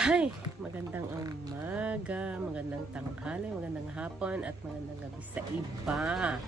Hi! Magandang umaga, magandang tanghali, magandang hapon, at magandang gabi sa iba.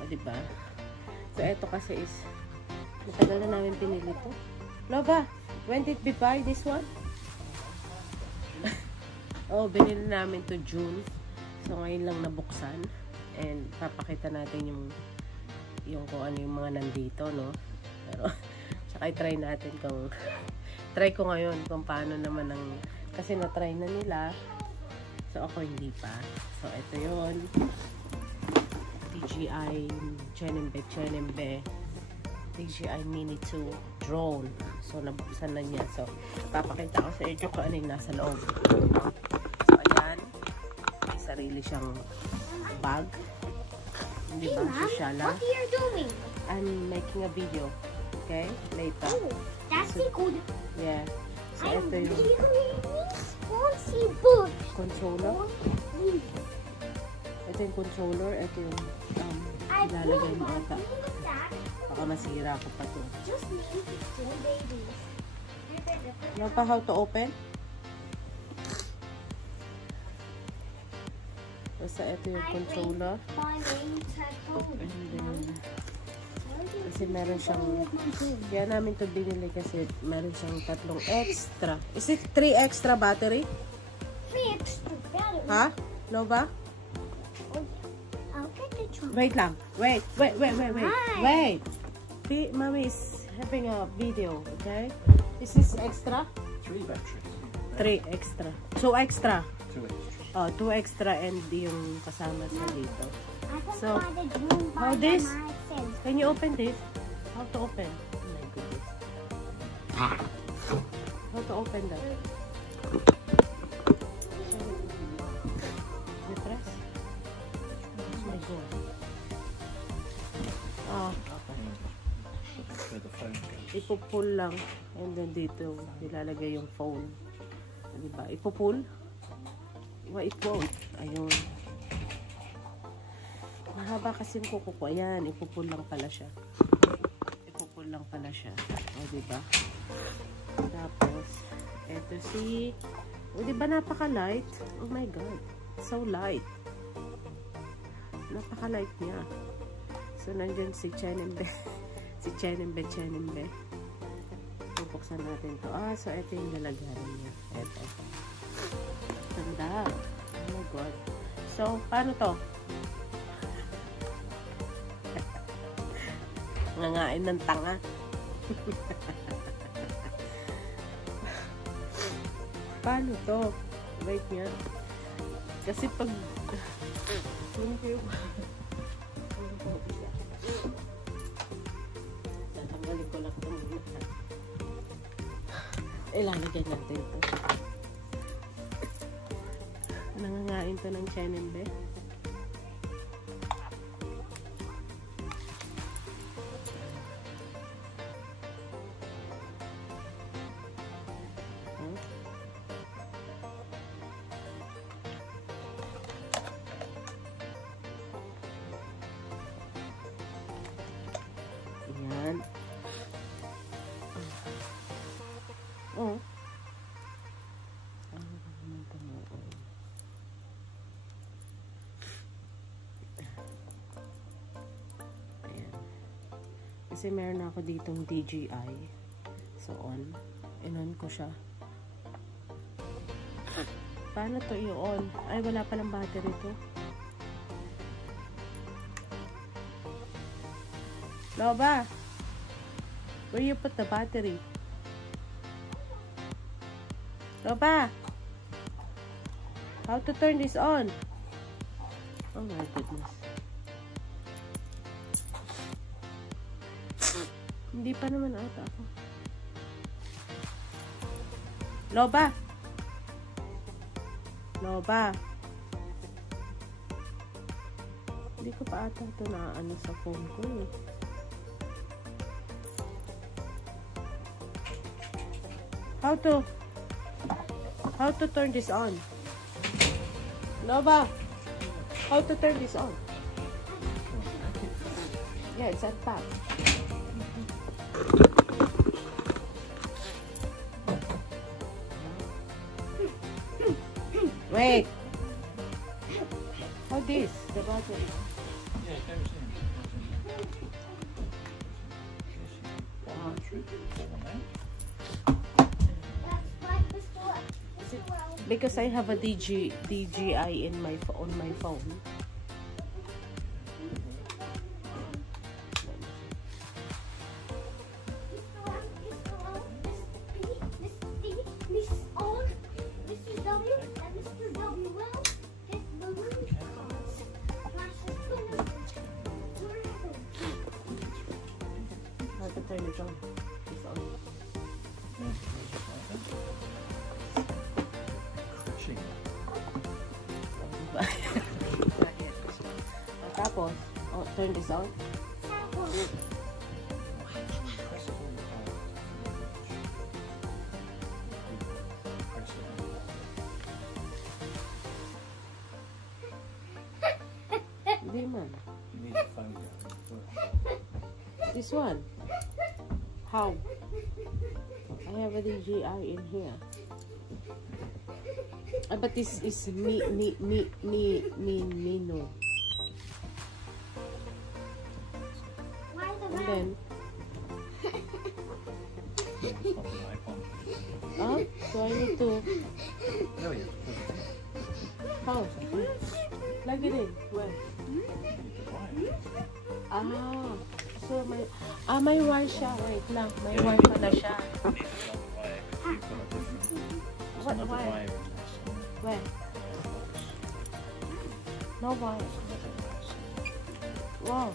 O, diba? So, eto kasi is, matagal na namin pinili to. Lola, when did we buy this one? Oh, binili namin to June. So, ngayon lang nabuksan. And, papakita natin yung kung ano yung mga nandito, no? Pero, tsaka i-try natin kung try ko ngayon kung paano naman ang kasi na-try na nila. So, ako hindi pa. So, ito yun. DJI Chenembe DJI Mini 2 drone. So, nabuksan na niya. So, papakita ko sa inyo kung ano yung nasa loob. So, ayan. May sarili siyang bag. Hindi ba? Shishala. What are you doing? I'm making a video. Okay? Later. Oh, that's so good. Yeah. So, ito yung controller. Ito yung controller. Ito yung ilalagay mo ata. Baka masira ko pa ito. Ano pa how to open? Basta ito yung controller. And then, kasi meron siyang, kaya namin ito binili kasi meron siyang tatlong extra. Is it 3 extra battery? 3 extra battery? Ha? No ba? I'll get the trunk. Wait lang. Wait. Wait. Mommy is having a video, okay? Is this extra? 3 batteries. 3 extra. 2 extra. 2 extra. Oh, 2 extra and yung kasama sa dito. So, how How this? Can you open this? How to open? Oh my goodness. How to open that? You press? Oh my God. Ah, Where the phone goes. ipupull lang. And then dito, nilalagay yung phone. Diba? Ipupull? Diba, it won't. Ayun. Mahaba kasi yung kuko ko. Ayan, ipupull lang pala siya. Ipupull lang pala siya. O, diba? Tapos, eto si... O, diba napaka-light? Oh my God. So light. Napaka-light niya. So, nandyan si Chenembe. Si Chenembe. Bubuksan natin to. Ah, so eto yung lalagyan niya. Eto. Ganda. Oh my God. So, paano to? Nangain ng tanga. Paano to? Wait nga. Kasi pag tatanggalin ko lang ito muna. Ilalagay natin ito. Nangangain to ng Chenembe. Ayan. Oh. Ayan. Kasi meron ako ditong DJI. So, on. In-on ko siya. Paano to i-on? Ay, wala palang battery to. Lola, where you put the battery? Lola, how to turn this on? Oh my goodness. Hindi pa naman ata ako. Lola! Hindi ko pa ata ito na ano sa phone ko eh. How to turn this on? Lola, how to turn this on? Yeah, it's at top. Wait. How this? The battery. Yeah, it goes in. Battery. That's right, Mr. Well. Because I have a DJI in my on my phone. I have to turn it on. It's on. Tapos, oh, turn this on. Hindi man. You need a phone going. This one. How? I have a DJI in here. But this is Nino. And then, so I need to. No, you How? Plug it in. Where? So may wire siya. Wait lang, may wire pala siya. What wire? Where? No wire. Wow,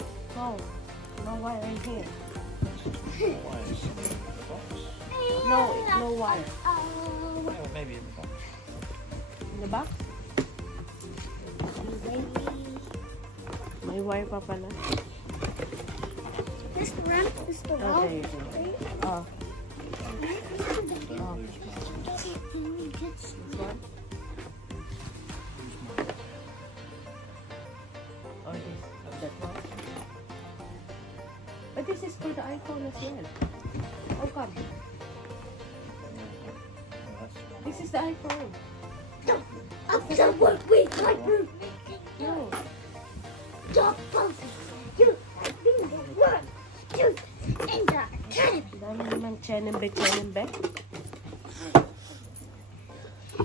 no wire in here. No wire. Maybe in the box. In the box? May wire pa pala. Mr. Well. Okay. Oh. This one? Or that one? But this is for the iPhone as well. Oh, come. This is the iPhone. Someone wait, my room. No. Dog poses. You being the one. You in the academy. Dami naman Chenenbe.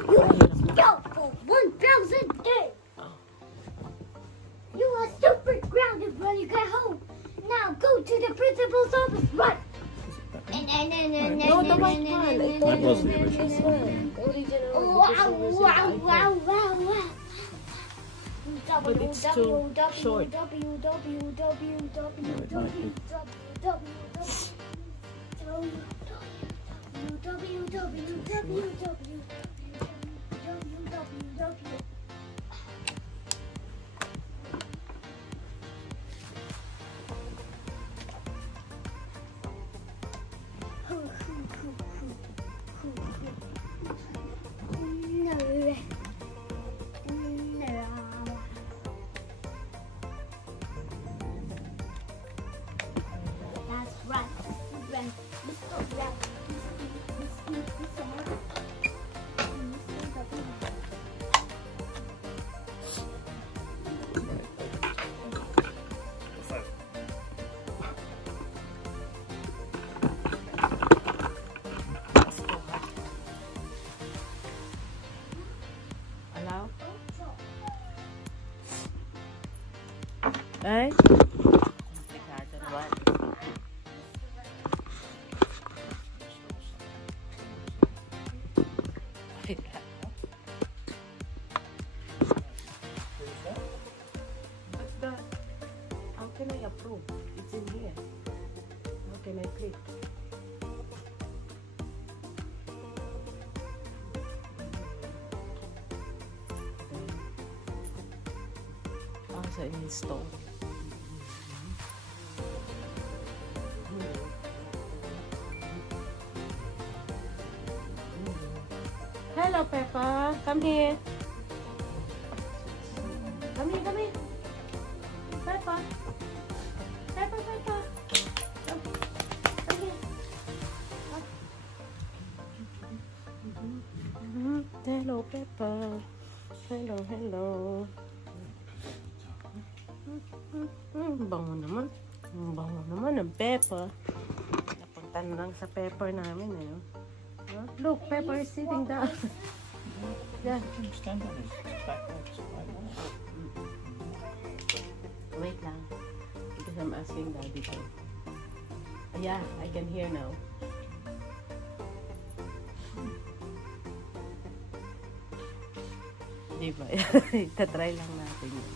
You go for 1,000 days. You are super grounded when you get home. Now go to the principal's office. Run. No, the white one. That was the original This one. The original. Wow, Because it was in the wow, iPhone. wow, wow, wow. But it's too short. That's right. Allow? Eh? Komplikado naman. But how can I approve? It's in here. How can I click? So install. Hello, Peppa. Come here. Come here. Peppa. Come here. Hello, Peppa. Hello, hello. Bango naman. Bango naman ng pepper. Napunta na lang sa pepper namin eh. Huh? Look, Pepper is sitting down. Yeah. Stand on his back legs. Wait lang. Because I'm asking Daddy to. Yeah, I can hear now. Diba? Itatry lang natin yun.